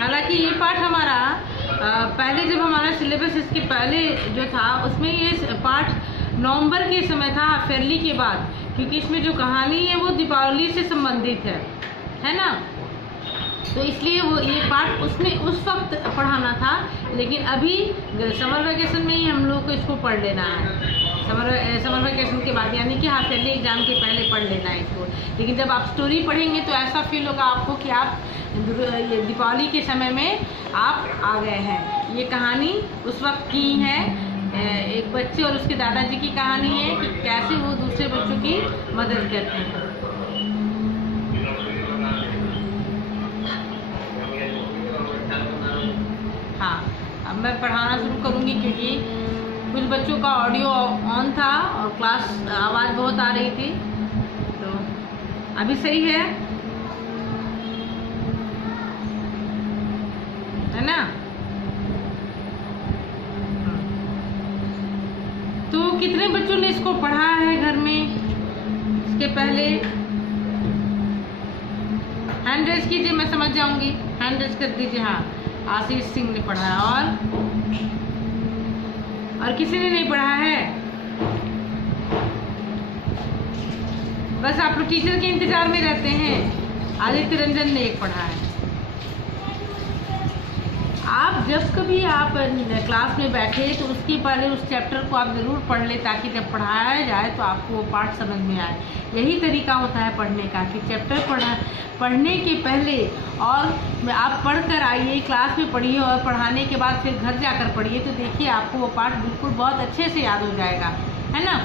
हालांकि ये पाठ हमारा पहले जब हमारा सिलेबस इसके पहले जो था उसमें ये पाठ नवंबर के समय था, फेरली के बाद, क्योंकि इसमें जो कहानी है वो दीपावली से संबंधित है ना। तो इसलिए वो ये पाठ उसने उस वक्त पढ़ाना था, लेकिन अभी समर वैकेशन में ही हम लोग को इसको पढ़ लेना है। समर वैकेशन के बाद, यानी कि हाफ ईयरली एग्जाम के पहले पढ़ लेना है इसको। लेकिन जब आप स्टोरी पढ़ेंगे तो ऐसा फील होगा आपको कि आप ये दीपावली के समय में आप आ गए हैं। ये कहानी उस वक्त की है, एक बच्चे और उसके दादाजी की कहानी है कि कैसे वो दूसरे बच्चों की मदद करते हैं। हाँ, अब मैं पढ़ाना शुरू करूँगी क्योंकि कुछ बच्चों का ऑडियो ऑन था और क्लास आवाज़ बहुत आ रही थी। तो अभी सही है ना। तो कितने बच्चों ने इसको पढ़ा है घर में इसके पहले? हैंड रेज कीजिए, मैं समझ जाऊंगी। हैंड रेज कर दीजिए। हाँ, आशीष सिंह ने पढ़ा है। और किसी ने नहीं पढ़ा है? बस आप लोग टीचर के इंतजार में रहते हैं। आदित्य रंजन ने एक पढ़ा है। आप जब कभी आप क्लास में बैठे तो उसके पहले उस चैप्टर को आप ज़रूर पढ़ लें, ताकि जब पढ़ाया जाए तो आपको वो पाठ समझ में आए। यही तरीका होता है पढ़ने का कि चैप्टर पढ़ने के पहले और आप पढ़ कर आइए, क्लास में पढ़िए और पढ़ाने के बाद फिर घर जाकर पढ़िए, तो देखिए आपको वो पाठ बिल्कुल बहुत अच्छे से याद हो जाएगा, है ना।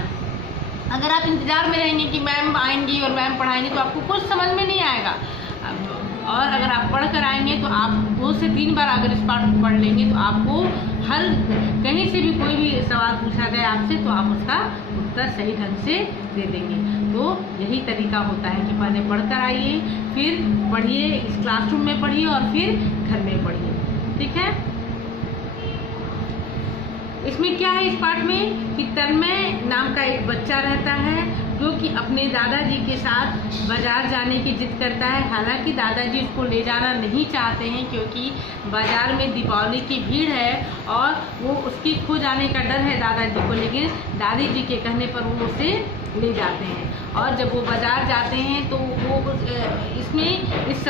अगर आप इंतज़ार में रहेंगे कि मैम आएंगी और मैम पढ़ाएंगी तो आपको कुछ समझ में नहीं आएगा। और अगर आप पढ़ कर आएंगे तो आप 2 से 3 बार अगर इस पाठ को पढ़ लेंगे तो आपको हर कहीं से भी कोई भी सवाल पूछा जाए आपसे तो आप उसका उत्तर सही ढंग से दे देंगे। तो यही तरीका होता है कि पहले पढ़ कर आइए, फिर पढ़िए, इस क्लासरूम में पढ़िए और फिर घर में पढ़िए, ठीक है। इसमें क्या है इस पाठ में कि तन्मय नाम का एक बच्चा रहता है जो कि अपने दादाजी के साथ बाज़ार जाने की जिद करता है। हालांकि दादाजी उसको ले जाना नहीं चाहते हैं क्योंकि बाज़ार में दीपावली की भीड़ है और वो उसकी खो जाने का डर है दादाजी को, लेकिन दादी जी के कहने पर वो उसे ले जाते हैं। और जब वो बाज़ार जाते हैं तो वो इसमें इस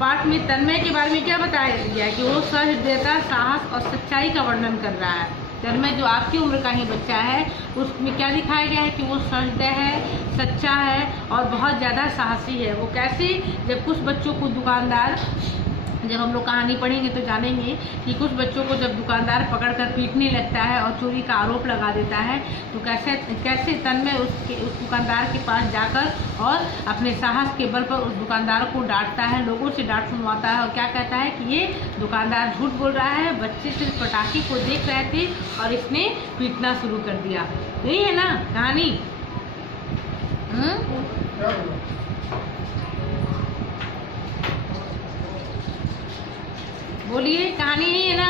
पाठ में तन्मय के बारे में क्या बताया गया है कि वो सहृदयता, साहस और सच्चाई का वर्णन कर रहा है। तन्मय जो आपकी उम्र का ही बच्चा है उसमें क्या दिखाया गया है कि वो सहृदय है, सच्चा है और बहुत ज़्यादा साहसी है। वो कैसे, जब कुछ बच्चों को दुकानदार, जब हम लोग कहानी पढ़ेंगे तो जानेंगे कि कुछ बच्चों को जब दुकानदार पकड़कर पीटने लगता है और चोरी का आरोप लगा देता है तो कैसे तन्मय उस दुकानदार के पास जाकर और अपने साहस के बल पर उस दुकानदार को डांटता है, लोगों से डांट सुनवाता है और क्या कहता है कि ये दुकानदार झूठ बोल रहा है, बच्चे सिर्फ पटाखे को देख रहे थे और इसने पीटना शुरू कर दिया। यही है ना कहानी। बोलिए, कहानी यही है ना?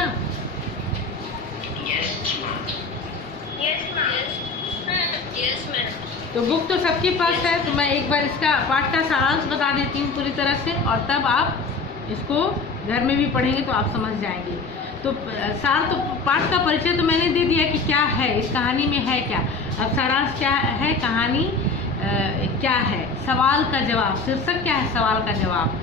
Yes ma'am. तो बुक तो सबके पास है, तो मैं एक बार इसका पाठ का सारांश बता देती हूँ पूरी तरह से, और तब आप इसको घर में भी पढ़ेंगे तो आप समझ जाएंगे। तो पाठ का परिचय तो मैंने दे दिया कि क्या है इस कहानी में, है क्या। अब सारांश क्या है, कहानी क्या है, सवाल का जवाब, शीर्षक क्या है, सवाल का जवाब।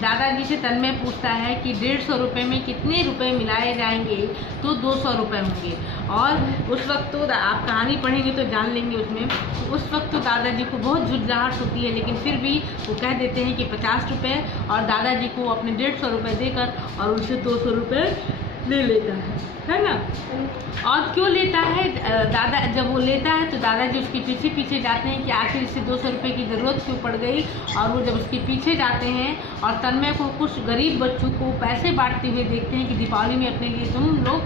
दादाजी से तन्मय पूछता है कि 150 रुपये में कितने रुपए मिलाए जाएंगे तो 200 रुपये होंगे। और उस वक्त तो आप कहानी पढ़ेंगे तो जान लेंगे उसमें, उस वक्त तो दादाजी को बहुत झुंझलाहट होती है, लेकिन फिर भी वो कह देते हैं कि 50 रुपये, और दादाजी को अपने 150 रुपये देकर और उनसे 200 रुपये ले लेता है ना। और क्यों लेता है, दादा जब वो लेता है तो दादाजी उसके पीछे पीछे जाते हैं कि आखिर इससे 200 रुपये की ज़रूरत क्यों पड़ गई। और वो जब उसके पीछे जाते हैं और तन्मय को कुछ गरीब बच्चों को पैसे बांटते हुए देखते हैं कि दीपावली में अपने लिए तुम लोग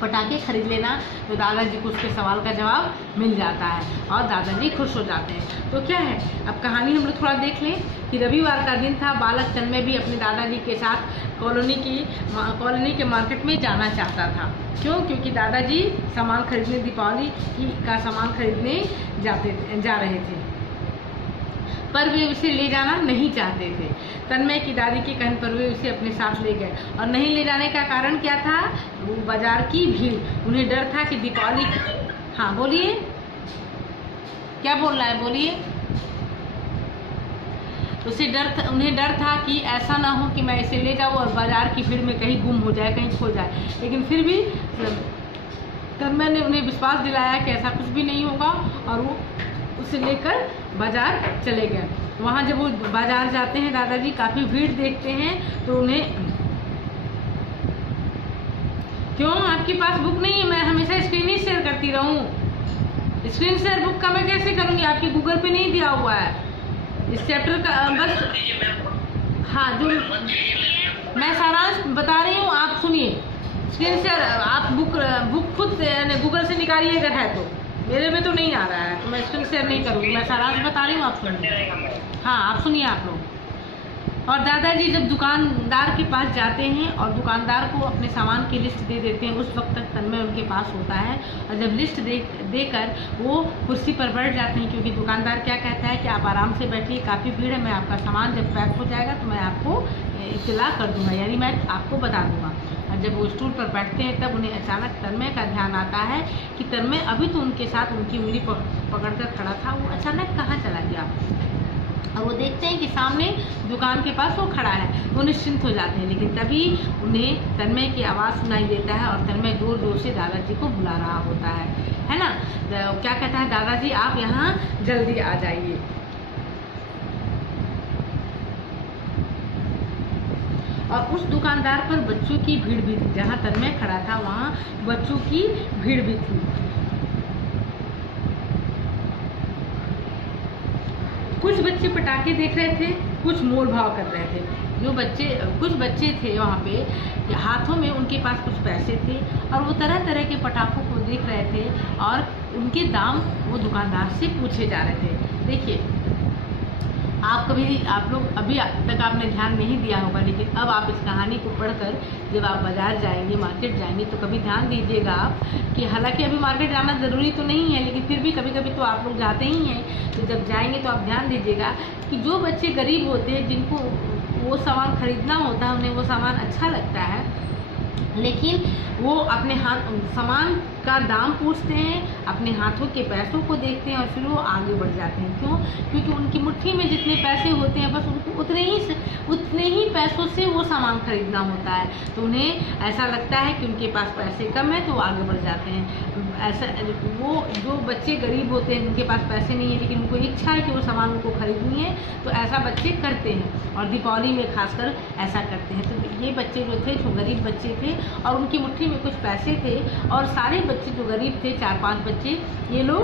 पटाखे खरीद लेना, तो दादाजी को उसके सवाल का जवाब मिल जाता है और दादाजी खुश हो जाते हैं। तो क्या है, अब कहानी हम लोग थोड़ा देख लें कि रविवार का दिन था। बालक तन्मय भी अपने दादाजी के साथ कॉलोनी के मार्केट में जाना चाहता था। क्यों? क्योंकि दादाजी सामान खरीदने, दीपावली का सामान खरीदने जा रहे थे। पर वे उसे ले जाना नहीं चाहते थे। तन्मय की दादी के कहने पर वे उसे अपने साथ ले गए और नहीं ले जाने का कारण क्या था? वो बाजार की भीड़। उन्हें डर था कि दीपावली। हाँ बोलिए, क्या बोल रहा है, बोलिए। उन्हें डर था कि ऐसा ना हो कि मैं इसे ले जाऊँ और बाजार की भीड़ में कहीं गुम हो जाए, कहीं खो जाए। लेकिन फिर भी तन्मय ने उन्हें विश्वास दिलाया कि ऐसा कुछ भी नहीं होगा और वो उसे लेकर बाजार चले गए। वहाँ जब वो बाजार जाते हैं, दादाजी काफ़ी भीड़ देखते हैं तो उन्हें, क्यों आपके पास बुक नहीं है? मैं हमेशा स्क्रीन ही शेयर करती रहूँ। स्क्रीन शेयर बुक का मैं कैसे करूँगी? आपके गूगल पे नहीं दिया हुआ है इस चैप्टर का। बस हाँ, जो मैं सारांश बता रही हूँ आप सुनिए। स्क्रीन शेयर आप बुक खुद गूगल से निकालिए अगर है तो। मेरे में तो नहीं आ रहा है तो मैं स्क्रीन शेयर नहीं करूँगी। मैं सारांश बता रही हूँ, आप सुनिए। हाँ आप सुनिए आप लोग। और दादाजी जब दुकानदार के पास जाते हैं और दुकानदार को अपने सामान की लिस्ट दे देते हैं, उस वक्त तक तन्मय उनके पास होता है। और जब लिस्ट देकर वो कुर्सी पर बैठ जाते हैं, क्योंकि दुकानदार क्या कहता है कि आप आराम से बैठिए, काफ़ी भीड़ है, मैं आपका सामान जब पैक हो जाएगा तो मैं आपको इत्तला कर दूंगा, यानी मैं आपको बता दूंगा। और जब वो स्टूल पर बैठते हैं तब उन्हें अचानक तन्मय का ध्यान आता है कि तन्मय अभी तो उनके साथ उनकी उंगली पकड़कर खड़ा था, वो अचानक कहाँ चला गया। और वो देखते हैं कि सामने दुकान के पास वो खड़ा है। वो निश्चिंत हो जाते हैं, लेकिन तभी उन्हें तन्मय की आवाज़ सुनाई देता है और तन्मय जोर जोर से दादाजी को बुला रहा होता है ना। तो क्या कहता है, दादाजी आप यहाँ जल्दी आ जाइए। और उस दुकानदार पर बच्चों की भीड़ भी थी। जहाँ तन्मय खड़ा था वहाँ बच्चों की भीड़ भी थी। कुछ बच्चे पटाखे देख रहे थे, कुछ मोल भाव कर रहे थे। कुछ बच्चे थे वहाँ पे, हाथों में उनके पास कुछ पैसे थे और वो तरह तरह के पटाखों को देख रहे थे और उनके दाम वो दुकानदार से पूछे जा रहे थे। देखिए, आप लोग अभी तक आपने ध्यान नहीं दिया होगा, लेकिन अब आप इस कहानी को पढ़कर जब आप बाज़ार जाएंगे, मार्केट जाएंगे, तो कभी ध्यान दीजिएगा आप कि हालांकि अभी मार्केट जाना ज़रूरी तो नहीं है, लेकिन फिर भी कभी कभी तो आप लोग जाते ही हैं। तो जब जाएंगे तो आप ध्यान दीजिएगा कि जो बच्चे गरीब होते हैं, जिनको वो सामान खरीदना होता है, उन्हें वो सामान अच्छा लगता है, लेकिन वो अपने सामान का दाम पूछते हैं, अपने हाथों के पैसों को देखते हैं और फिर वो आगे बढ़ जाते हैं। क्यों? क्योंकि उनकी मुट्ठी में जितने पैसे होते हैं बस उनको उतने ही पैसों से वो सामान खरीदना होता है। तो उन्हें ऐसा लगता है कि उनके पास पैसे कम है तो वो आगे बढ़ जाते हैं। ऐसा वो जो बच्चे गरीब होते हैं, जिनके पास पैसे नहीं है लेकिन उनको इच्छा है कि वो सामान उनको खरीदनी है, तो ऐसा बच्चे करते हैं और दीपावली में खासकर ऐसा करते हैं। तो ये बच्चे जो थे, जो गरीब बच्चे थे और उनकी मुट्ठी में कुछ पैसे थे, और सारे बच्चे जो गरीब थे, 4-5 बच्चे, ये लोग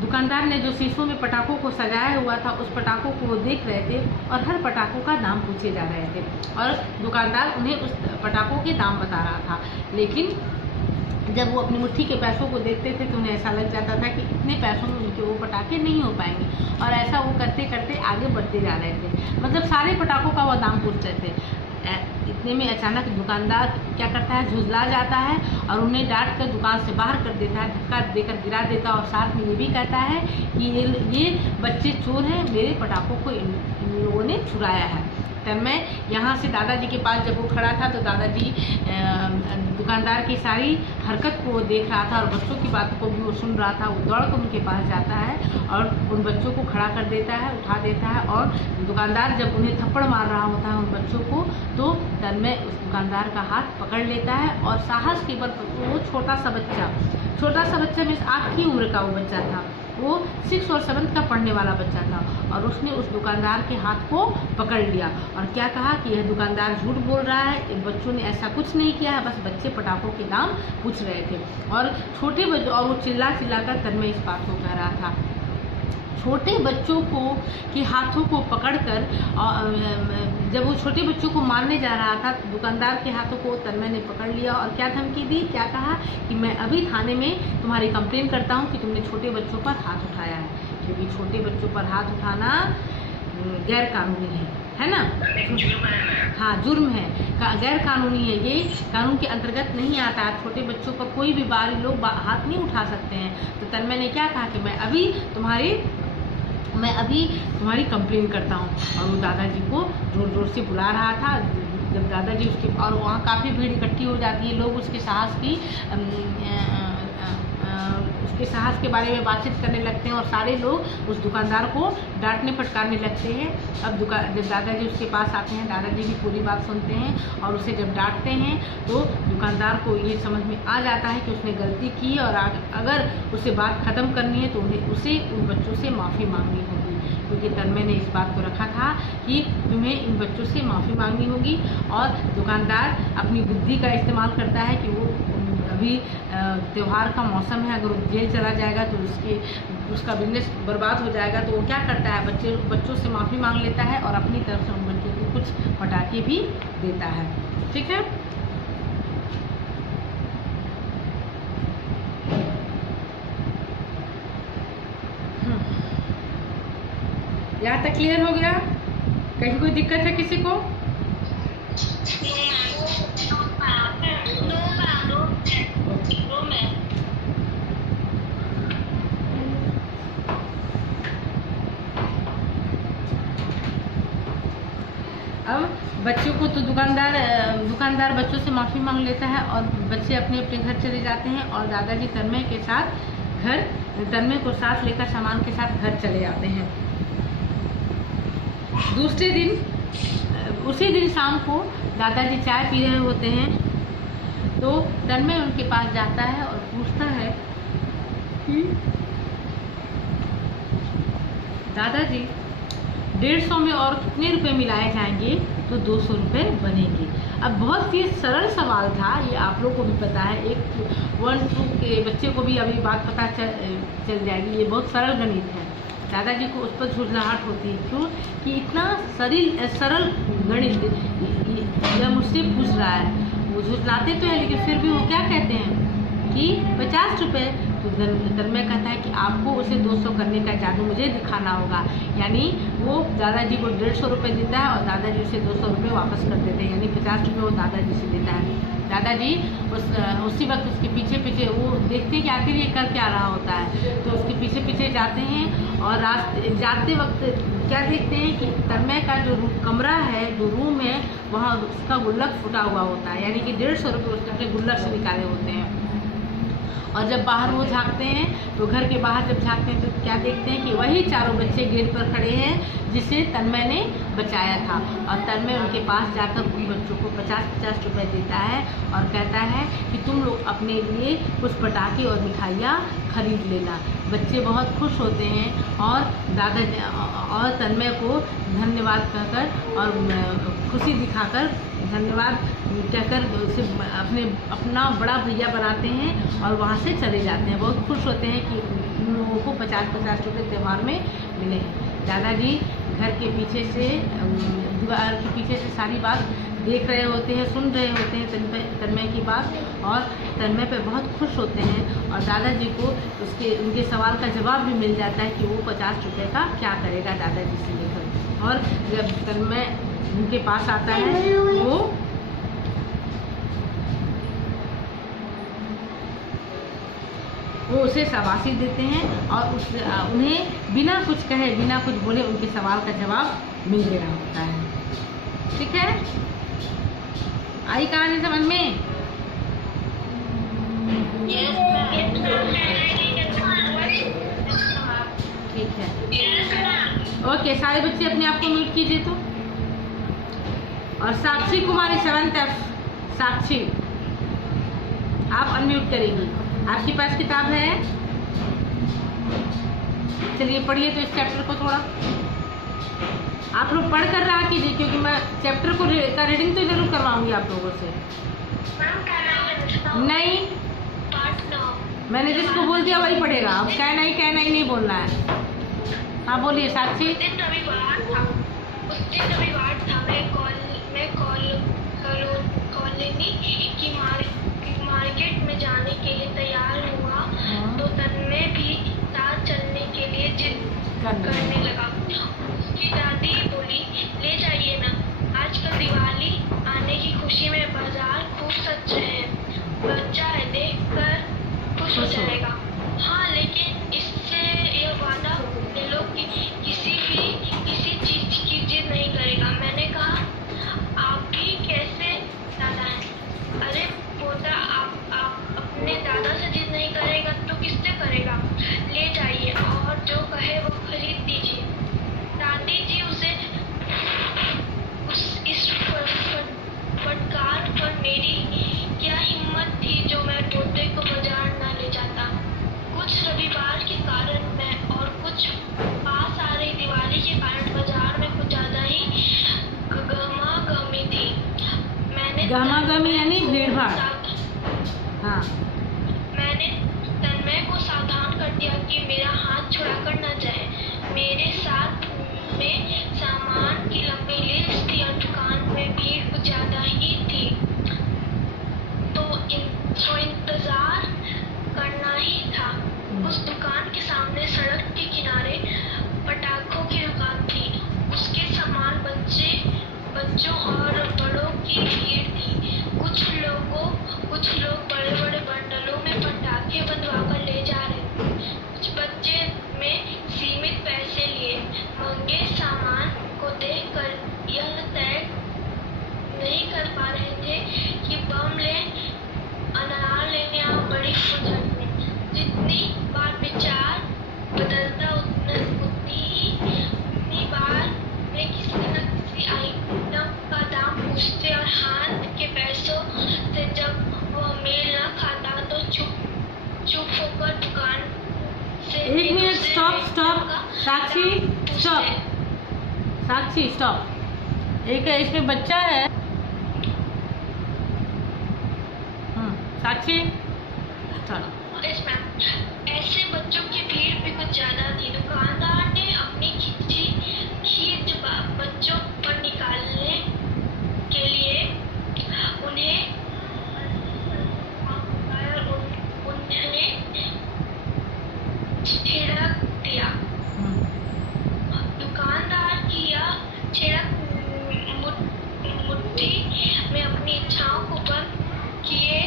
दुकानदार ने जो शीशों में पटाखों को सजाया हुआ था, उस पटाखों को वो देख रहे थे और हर पटाखों का दाम पूछे जा रहे थे और दुकानदार उन्हें उस पटाखों के दाम बता रहा था। लेकिन जब वो अपनी मुट्ठी के पैसों को देखते थे तो उन्हें ऐसा लग जाता था कि इतने पैसों में उनके वो पटाखे नहीं हो पाएंगे, और ऐसा वो करते करते आगे बढ़ते जा रहे थे। मतलब सारे पटाखों का वो दाम पूछते थे। इतने में अचानक दुकानदार क्या करता है, झुंझला जाता है और उन्हें डांट कर दुकान से बाहर कर देता है, धक्का देकर गिरा देता है और साथ में ये भी कहता है कि ये बच्चे चोर हैं, मेरे पटाखों को इन लोगों ने चुराया है। तन्मय यहाँ से दादाजी के पास जब वो खड़ा था तो दादाजी दुकानदार की सारी हरकत को देख रहा था और बच्चों की बात को भी वो सुन रहा था। वो दौड़ कर उनके पास जाता है और उन बच्चों को खड़ा कर देता है, उठा देता है, और दुकानदार जब उन्हें थप्पड़ मार रहा होता है उन बच्चों को, तो तन्मय उस दुकानदार का हाथ पकड़ लेता है और साहस के बल पर वो छोटा सा बच्चा मीन्स आपकी उम्र का वो बच्चा था, वो 6 और 7 का पढ़ने वाला बच्चा था, और उसने उस दुकानदार के हाथ को पकड़ लिया और क्या कहा कि यह दुकानदार झूठ बोल रहा है, इन बच्चों ने ऐसा कुछ नहीं किया है, बस बच्चे पटाखों के दाम पूछ रहे थे। और छोटे बच्चों, और वो चिल्ला कर तन्मय इस बात को कह रहा था। छोटे बच्चों को के हाथों को पकड़कर, जब वो छोटे बच्चों को मारने जा रहा था, दुकानदार के हाथों को तन्मय ने पकड़ लिया और क्या धमकी दी, क्या कहा कि मैं अभी थाने में तुम्हारी कंप्लेन करता हूँ कि तुमने छोटे बच्चों पर हाथ उठाया है। क्योंकि छोटे बच्चों पर हाथ उठाना गैर कानूनी है ना? हाँ, जुर्म है, गैर कानूनी है, ये कानून के अंतर्गत नहीं आता है। छोटे बच्चों पर कोई भी बाहरी लोग हाथ नहीं उठा सकते हैं। तो तन्मय ने क्या कहा कि मैं अभी तुम्हारी कंप्लेन करता हूँ। और वो दादाजी को जोर जोर से बुला रहा था। जब दादाजी उसके, और वहाँ काफ़ी भीड़ इकट्ठी हो जाती है, लोग उसके साहस के बारे में बातचीत करने लगते हैं और सारे लोग उस दुकानदार को डांटने फटकारने लगते हैं। अब जब दादाजी उसके पास आते हैं, दादाजी भी पूरी बात सुनते हैं और उसे जब डांटते हैं तो दुकानदार को ये समझ में आ जाता है कि उसने गलती की और अगर उसे बात ख़त्म करनी है तो उसे उन बच्चों से माफ़ी मांगनी होगी, क्योंकि तन्मय ने इस बात को रखा था कि तुम्हें इन बच्चों से माफ़ी मांगनी होगी। और दुकानदार अपनी बुद्धि का इस्तेमाल करता है कि वो अभी त्यौहार का मौसम है, अगर वो जेल चला जाएगा तो उसका बिजनेस बर्बाद हो जाएगा। तो वो क्या करता है, बच्चों से माफ़ी मांग लेता है और अपनी तरफ से उन बच्चों को कुछ पटाखे भी देता है। ठीक है, यहाँ तक क्लियर हो गया? कहीं कोई दिक्कत है किसी को? अब बच्चों को तो दुकानदार बच्चों से माफ़ी मांग लेता है और बच्चे अपने अपने घर चले जाते हैं और दादाजी तन्मय को साथ लेकर सामान के साथ घर चले जाते हैं। दूसरे दिन, उसी दिन शाम को दादाजी चाय पी रहे होते हैं तो तन्मय उनके पास जाता है और पूछता है कि दादाजी 150 में और कितने रुपए मिलाए जाएंगे तो 200 रुपये बनेंगे। अब बहुत ही सरल सवाल था ये, आप लोग को भी पता है, एक 1-2 के बच्चे को भी अभी बात पता चल जाएगी। ये बहुत सरल गणित है। दादाजी को उस पर झुरझुराहट होती है, क्यों कि इतना सरल गणित जब मुझसे पूछ रहा है। वो झुरझुराते तो है लेकिन फिर भी वो क्या कहते हैं कि 50 रुपये। तो तन्मय कहता है कि आपको उसे 200 करने का जादू मुझे दिखाना होगा। यानी वो दादाजी को 150 रुपये देता है और दादाजी उसे 200 रुपये वापस कर देते हैं, यानी 50 रुपये वो दादाजी से देता है। दादाजी उसी वक्त उसके पीछे वो देखते हैं कि आखिर ये कर क्या रहा होता है, तो उसके पीछे जाते हैं और जाते वक्त क्या देखते हैं कि तन्मय का जो कमरा है, जो रूम है, वहाँ उसका गुल्लक फूटा हुआ होता है, यानी कि 150 रुपये उसने अपने गुल्लक से निकाले होते हैं। और जब बाहर वो झांकते हैं तो घर के बाहर जब झांकते हैं तो क्या देखते हैं कि वही चारों बच्चे गेट पर खड़े हैं जिसे तन्मय ने बचाया था। और तन्मय उनके पास जाकर उन बच्चों को 50-50 रुपये देता है और कहता है कि तुम लोग अपने लिए कुछ पटाखे और मिठाइयाँ खरीद लेना। बच्चे बहुत खुश होते हैं और तन्मय को धन्यवाद कहकर और खुशी दिखाकर धन्यवाद कहकर उसे अपना बड़ा भैया बनाते हैं और वहाँ से चले जाते हैं। बहुत खुश होते हैं कि उन लोगों को 50-50 रुपये त्यौहार में मिले हैं। दादाजी घर के पीछे से, दीवार के पीछे से सारी बात देख रहे होते हैं, सुन रहे होते हैं तन्मय की बात, और तन्मय पे बहुत खुश होते हैं। और दादाजी को उनके सवाल का जवाब भी मिल जाता है कि वो 50 रुपये का क्या करेगा दादाजी से लेकर। और जब तन्मय उनके पास आता है वो उसे शाबाशी देते हैं और उन्हें बिना कुछ कहे, बिना कुछ बोले उनके सवाल का जवाब मिल गया होता है। ठीक है, आई कहानी समझ में? ठीक है, ओके, सारे बच्चे अपने आप को म्यूट कीजिए तो। और साक्षी कुमारी 7th F, साक्षी आप अनम्यूट करेंगी। आपके पास किताब है? चलिए पढ़िए तो इस चैप्टर को थोड़ा आप लोग पढ़ कर रहा कीजिए, क्योंकि मैं चैप्टर का रीडिंग तो जरूर करवाऊंगी आप लोगों से। नहीं, मैंने जिसको बोल दिया वही पढ़ेगा। अब कहना ही नहीं बोलना है। हाँ बोलिए साक्षी। उस दिन रविवार था, मैं कॉलोनी की मार्केट में जाने के लिए तैयार हुआ तो तन्मय भी साथ चलने के लिए जिद करने लगा। उसकी दादी गहमागहमी यानी भीड़ भाड़। हाँ, मैंने तन्मय को सावधान कर दिया कि मेरा हाथ छुड़ाकर न जाए। मेरे साथ में सामान की लंबी लिस्ट थी और दुकान में भीड़ कुछ ज्यादा ही थी, तो इंतजार करना ही था। उस दुकान के सामने सड़क के किनारे पटाखों की दुकान थी। उसके सामान बच्चों और बड़ों की भीड़ थी। कुछ लोग बड़े बड़े बंडलों में पटाखे बंधवा कर ले जा रहे थे। कुछ बच्चे में सीमित पैसे लिए महंगे सामान को देखकर यह तय नहीं कर पा रहे थे कि बम ले, अनार लेने या बड़ी फुलझड़ी में। जितनी बार विचार बदलता उतनी बार वे किसी न किसी आइटम का दाम पूछते और हाथ के पैसों से जब वह मेल न खाता तो चुप होकर दुकान से एक मिनट, स्टॉप। साक्षी स्टॉप। एक इसमें बच्चा है। साक्षी चलो। ऐसे बच्चों की भीड़ भी कुछ ज्यादा थी। दुकानदार ने अपनी खींच बच्चों पर निकालने के लिए उन्हें छिड़क दिया। दुकानदार की यह छिड़क मुट्ठी में अपनी इच्छाओं को बंद किए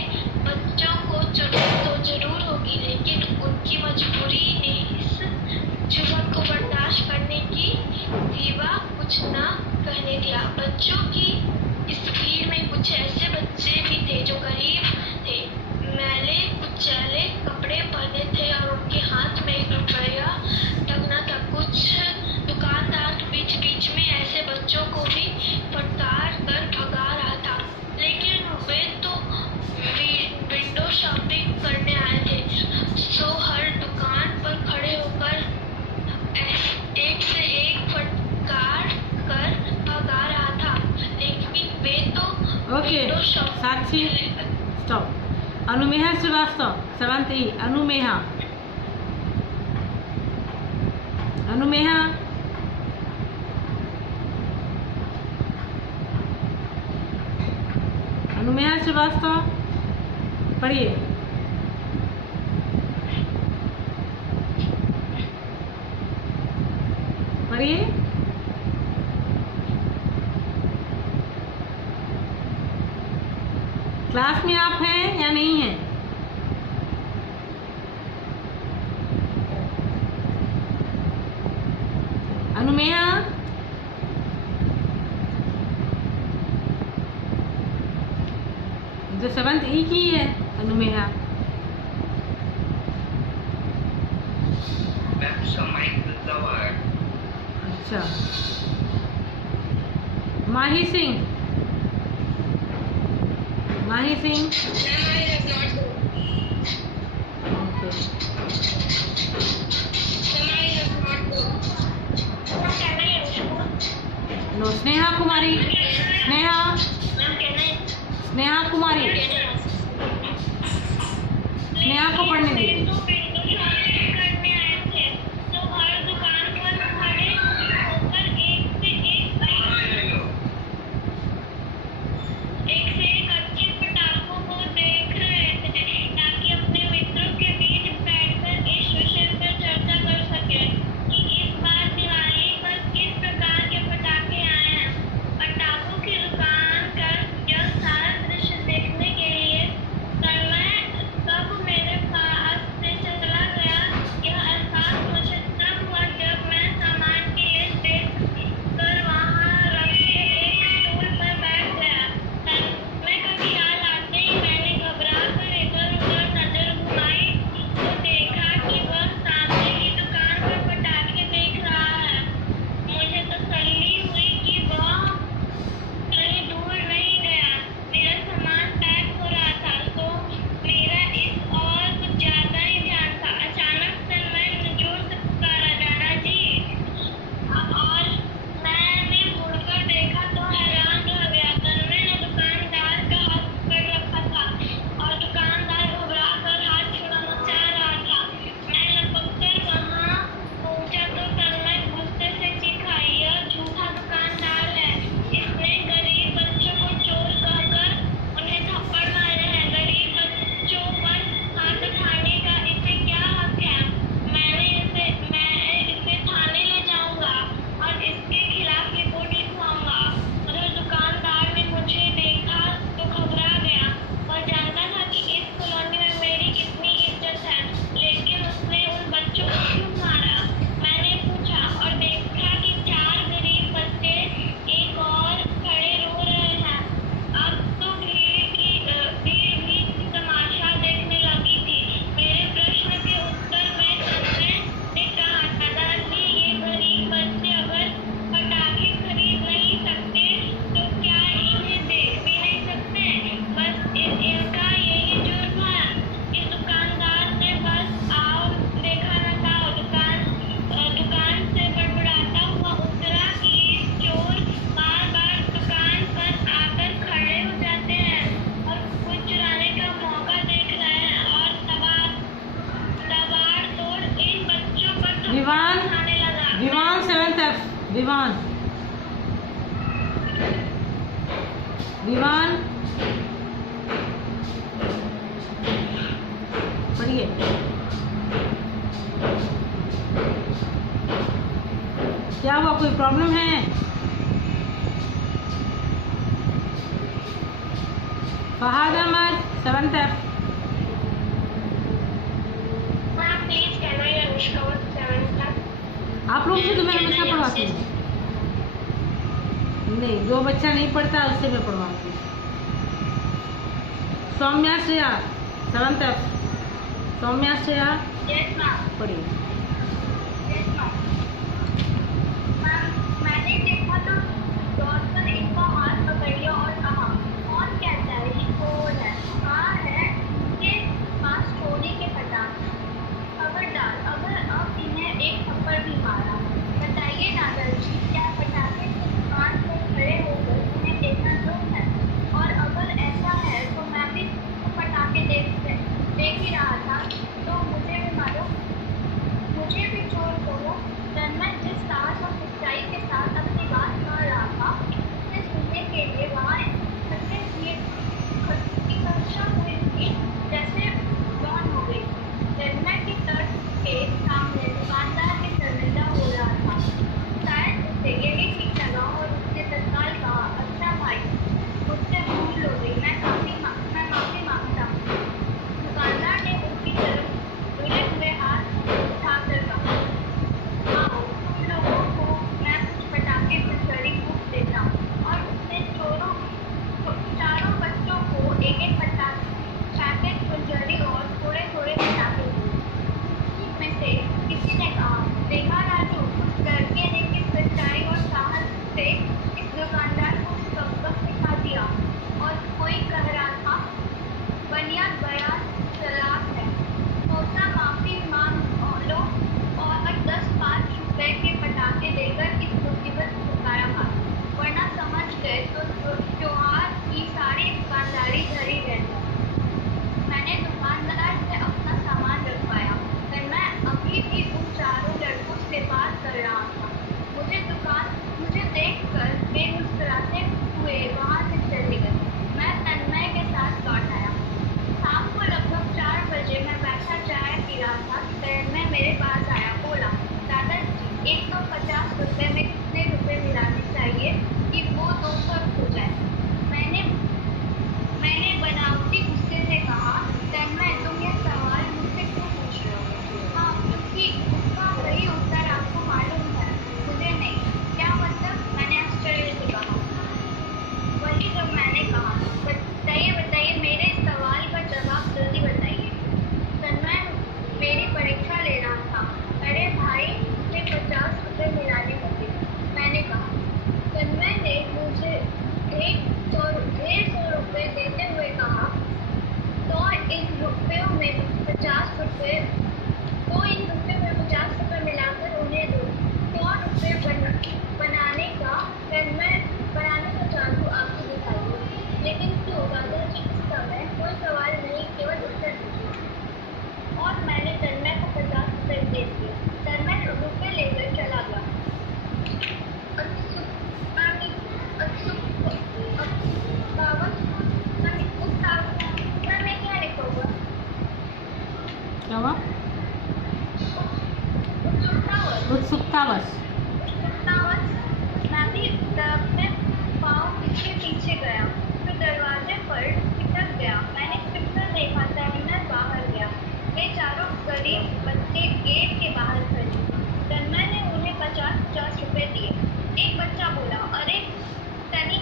बच्चों को जरूरत तो जरूर होगी, लेकिन उनकी मजबूरी ने इस जुल्म को बर्दाश्त करने की सिवा कुछ न कहने दिया। बच्चों की इस भीड़ में कुछ ऐसे बच्चे भी थे जो गरीब थे, मैले कुचैले कपड़े पहने थे और उनके हाथ में 1 रुपया तक न था। कुछ दुकानदार बीच में ऐसे बच्चों को भी फटकार कर भगा रहा था, लेकिन वे तो विंडो शॉपिंग करने आए थे, सो हर दुकान पर खड़े होकर एक से एक फटकार कर भगा रहा था, लेकिन वे तो window shopping. Sakshi stop. Anumeha Srivastava, 7th E। Anumeha Srivastava पढ़िए। क्लास में आप हैं या नहीं हैं? अनुमेहा, जो 7th E की है अनुमेहा। अच्छा, माही सिंह। नो, स्नेहा कुमारी। स्नेहा को पढ़ने दीजिए। देखने के लिए तन्मय कब मेरे पास से विवान 7th F, विवान विवान पढ़िए। क्या हुआ, कोई प्रॉब्लम है? Fahad Ahmed 7th F। Please can I Anushka 7th F? आप लोग से तो मैं हमेशा पढ़वाती हूँ। नहीं, जो बच्चा नहीं पढ़ता उससे मैं पढ़वाती हूँ। Saumya Shreya 7th F, Saumya Shreya yes ma'am. पढ़िए। Yes ma'am. मैम मैंने देखा तो डॉक्टर इनका हाथ पकड़ लिया और कहा कौन कहता है ये कौन है? कहाँ है इसके पास चोरी के पटाखे? खबरदार अगर अब इन्हें एक थप्पड़ भी मारा। बताइए दादाजी, क्या पटाखे दुकान पर खड़े होकर उन्हें देखना जो है? और अगर ऐसा है तो मैं भी पटाखे देख ही रहा था तो मुझे भी मारो, मुझे भी चोर करो। तन्मय जिस साहस और सच्चाई के साथ अपनी बात कह रहा था उसे सुनने के लिए वहाँ इकट्ठा हुई थी जैसे बॉन हो गई। तन्मय की तर्क के सामने दुकानदार भी शर्मिंदा हो रहा था। शायद उसे यही ठीक लगा और उसने तत्काल कहा, अच्छा भाई मुझसे भूल हो गई, मैं माफी मांगता हूँ। दुकानदार ने उनकी तरफ धुले हुए हाथ उठाकर कहा, आओ तुम लोगों को मैं कुछ पटाखे फुलझड़ी फूंक देता हूँ। और उसने चारों बच्चों को एक एक पटाखे फुलझड़ी और थोड़े थोड़े पटाखे दिए। में से किसी ने कहा, देखा राजू, उस लड़के ने किस सच्चाई और साहस से इस दुकानदार को सबक सिखा दिया। और कोई कह रहा था, बनिया बड़ा चालाक है, सोचा माफी मांग लो और 10-5 रुपए के पटाखे देकर इस मुसीबत से छुटकारा पाओ, वरना समझ गए तो त्योहार की सारी दुकानदारी धरी रहती। मैंने दुकानदार से अपना सामान रखवाया। मैं अभी भी उन चारों लड़कों से बात कर रहा था। मुझे देखकर वे मुस्कुराते हुए वहाँ से चले गए। मैं तन्मय के साथ लौट आया। शाम को लगभग 4 बजे मैं बैठा चाय पी रहा था। तन्मय मेरे पास आया, बोला, दादाजी 150 रुपये में कितने रुपए मिलाने चाहिए कि वो 200 हो जाए? मैंने बनावटी गुस्से से कहा, तन्मय तुम यह सवाल मुझसे क्यों पूछ रहे हो? हाँ, क्योंकि उसका वही उत्तर आपको मालूम है, मुझे नहीं। क्या मतलब? मैंने आश्चर्य से कहा। वही जब मैंने कहा, बताइए मेरे सवाल का जवाब जल्दी बताइए। तन्मय मेरी परीक्षा ले रहा था। अरे भाई मुझे 50 रुपये मिलाने होंगे, मैंने कहा। तन्मय ने मुझे 150 रुपये देते हुए कहा, तो इन रुपयों में 50 रुपये मिलाकर उन्हें दो। 100 रुपये बनाने का जादू आपको दिखाइए। लेकिन क्यों दादाजी, इस समय कोई सवाल नहीं, केवल उत्तर दीजिए। और मैंने तन्मय को 50 रुपये दे दिए। तन्मय रुपये लेकर चला गया। क्या हुआ? उत्सुकतावश मैं भी दबने पाँव पीछे गया, फिर दरवाजे पर खिटक गया। मैंने फिर देखा, तन्मय बाहर गया। वे चारों गरीब बच्चे गेट के बाहर खड़े। तन्मय ने उन्हें 50 रुपये दिए। एक बच्चा बोला, अरे तनी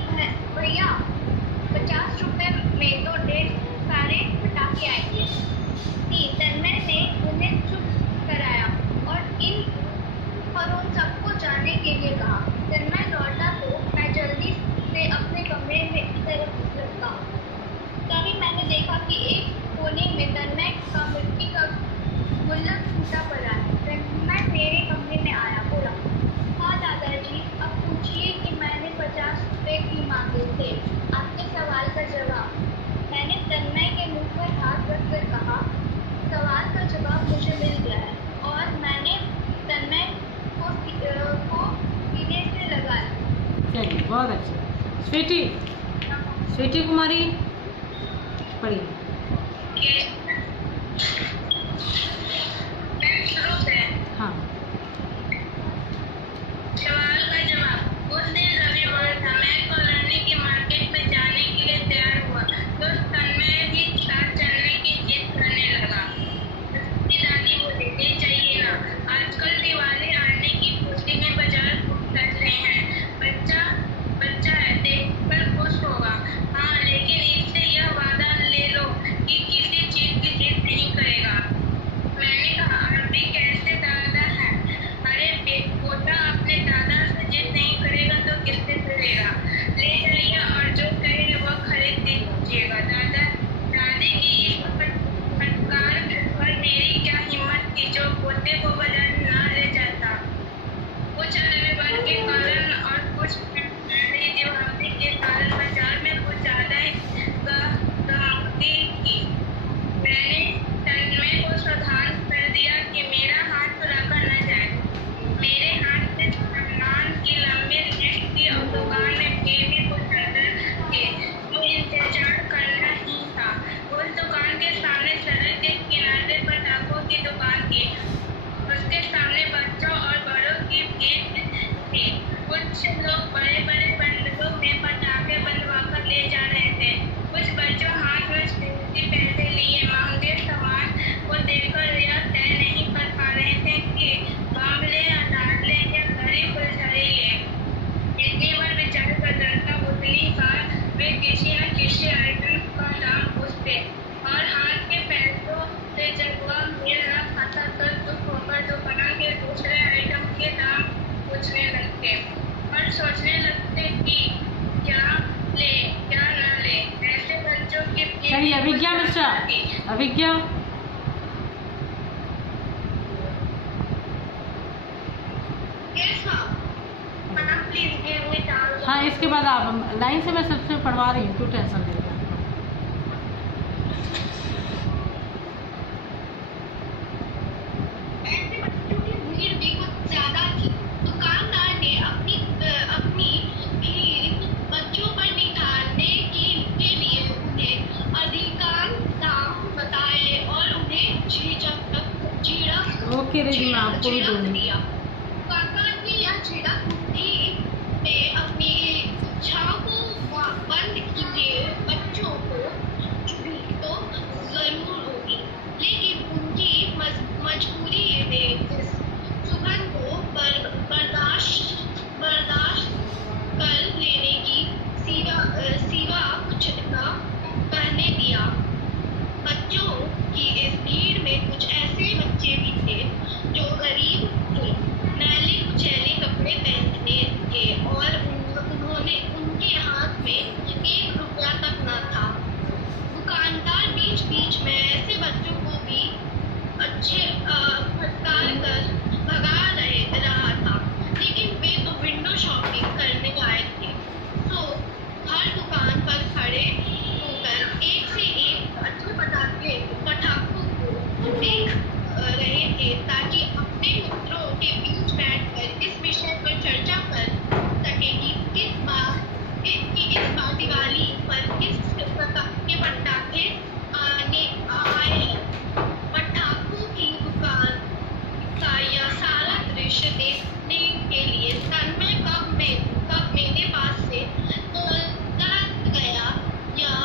भैया 50 रुपये में तो 1.5 सारे पटाखे आएंगे। तन्मय ने उन्हें चुप कराया और उन सबको जाने के लिए कहा। तन्मय लौटा तो मैं जल्दी से अपने कमरे में तरफ लपका। तभी मैंने देखा कि एक कोने में तन्मय का मिट्टी का गुल्लक टूटा पड़ा है। तन्मय बहुत अच्छे। स्वीटी कुमारी पढ़िए। हाँ। सवाल का जवाब। उस दिन रविवार था। मैं कॉलोनी के मार्केट में जाने के लिए तैयार हुआ तो तन्मय भी साथ चलने की जिद करने लगा। उसकी दादी बोली, ले जाइए ना, आजकल दिवाली आने की खुशी में बाजार खूब सज रहे हैं। बच्चा है, देखकर खुश होगा। हाँ, लेकिन इससे यह वादा ले लो कि किसी चीज की जिद नहीं करेगा। मैंने कहा, आप भी कैसे दादा हैं? अरे पोता अपने दादा से जिद नहीं करेगा तो किससे करेगा? ले जाइए और जो कहे वह खरीद दीजिएगा। दादी की इस फटकार पर मेरी क्या हिम्मत थी जो पोते को बाजार ना ले जाता। कुछ रविवार के कारण और कुछ दिवाली के कारण बाजार में कुछ ज्यादा ही गहमागती थी। मैंने तन्मय को सावधान कर दिया कि मेरा हाथ छुड़ाकर न जाए। मेरे हाथ से सामान की लंबी लिस्ट थी और दुकान में भी कुछ ऑर्डर थे तो इंतजार करना ही था। उस दुकान के सामने सड़क के किनारे पटाखों की दुकान थी। उसके सामने बच्चों और बड़ों की भीड़ थी। कुछ लोग बड़े बड़े बंडलों में पटाखे बनवाकर ले जा रहे थे। कुछ बच्चों हाथ में स्थिति पहले लिए महंगे सामान को देखकर यह तय नहीं कर पा रहे थे कि बम ले, अनार ले या घड़ी फुलझड़ी ले। जितनी बार विचार बदलता उतनी बार वे किसी न किसी आइटम का दाम पूछते और हाथ के पैसों से जब वह मेल न खाता तो चुप होकर दुकान के दूसरे आइटम के दाम पूछने लगते और सोचने लगते कि क्या ले क्या न ले। ऐसे बच्चों की चलिए अभिज्ञा मिश्रा, अभिज्ञा। Yes, ma'am. Ma'am, please give me time. हाँ, इसके बाद आप लाइन से मैं सबसे पढ़वा रही हूँ, क्यों टेंशन ले रही हैं? ऐसे बच्चों की भीड़ भी कुछ ज्यादा थी। दुकानदार ने अपनी भीड़ बच्चों पर निखारने के लिए उन्हें अधिकांश दाम बताए और उन्हें झिड़क ओके रेडी, मैं आपको भी दूंगी। दिया। दुकानदार की यह झिड़क बुद्धि ने अपनी इच्छाओं को बंद किए बच्चों को भी तो जरूर होगी, लेकिन उनकी मजबूरी ने इस सुगंध को बर्दाश्त कर लेने की सिवा कुछ न कहने दिया। बच्चों की इस भीड़ में कुछ ऐसे बच्चे भी थे जो गरीब थे, मैले कुचैले कपड़े पहनते थे और उनके हाथ में 1 रुपया तक न था। दुकानदार बीच बीच में ऐसे बच्चों को भी अच्छे फटकार कर भगा रहा था, लेकिन वे तो विंडो शॉपिंग करने आए थे तो हर दुकान पर खड़े होकर एक से एक अच्छे पटाखों को देख रहे थे ताकि अपने मित्रों के बीच बैठकर इस विषय पर चर्चा कर सके कि इस बार दिवाली पर किस प्रकार के पटाखे आए हैं। पटाखों की दुकान का यह सारा दृश्य देखने के लिए तन्मय कब मेरे पास से गुजर गया। यह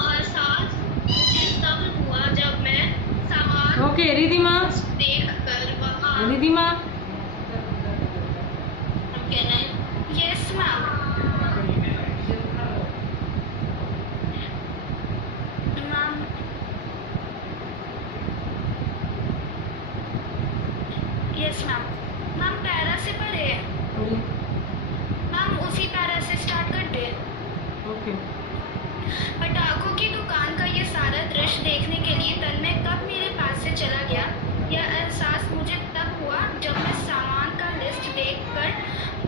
एहसास मुझे तब हुआ जब मैं सामान ओके रिधिमा, देखकर वहाँ Ridhima. Yes ma'am. Yes ma'am. Ma'am para से पढ़े, मैम उसी पैरा से स्टार्ट करते हैं। ओके। पटाखों की दुकान का ये सारा दृश्य देखने के लिए तन्मय कब मेरे पास से चला गया, यह एहसास मुझे तब हुआ जब मैं सामान का लिस्ट देखकर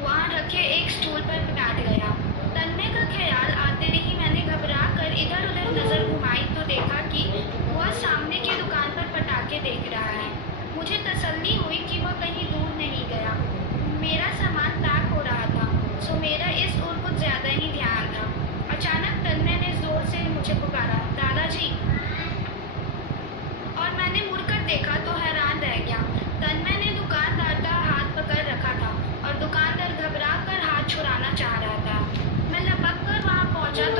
वहाँ रखे एक स्टूल पर बैठ गया। तन्मय का ख्याल आते ही मैंने घबरा कर इधर उधर नजर घुमाई तो देखा कि वह सामने की दुकान पर पटाखे देख रहा है। मुझे तसल्ली हुई कि वह कहीं दूर नहीं गया। मेरा सामान पैक हो रहा था, सो मेरा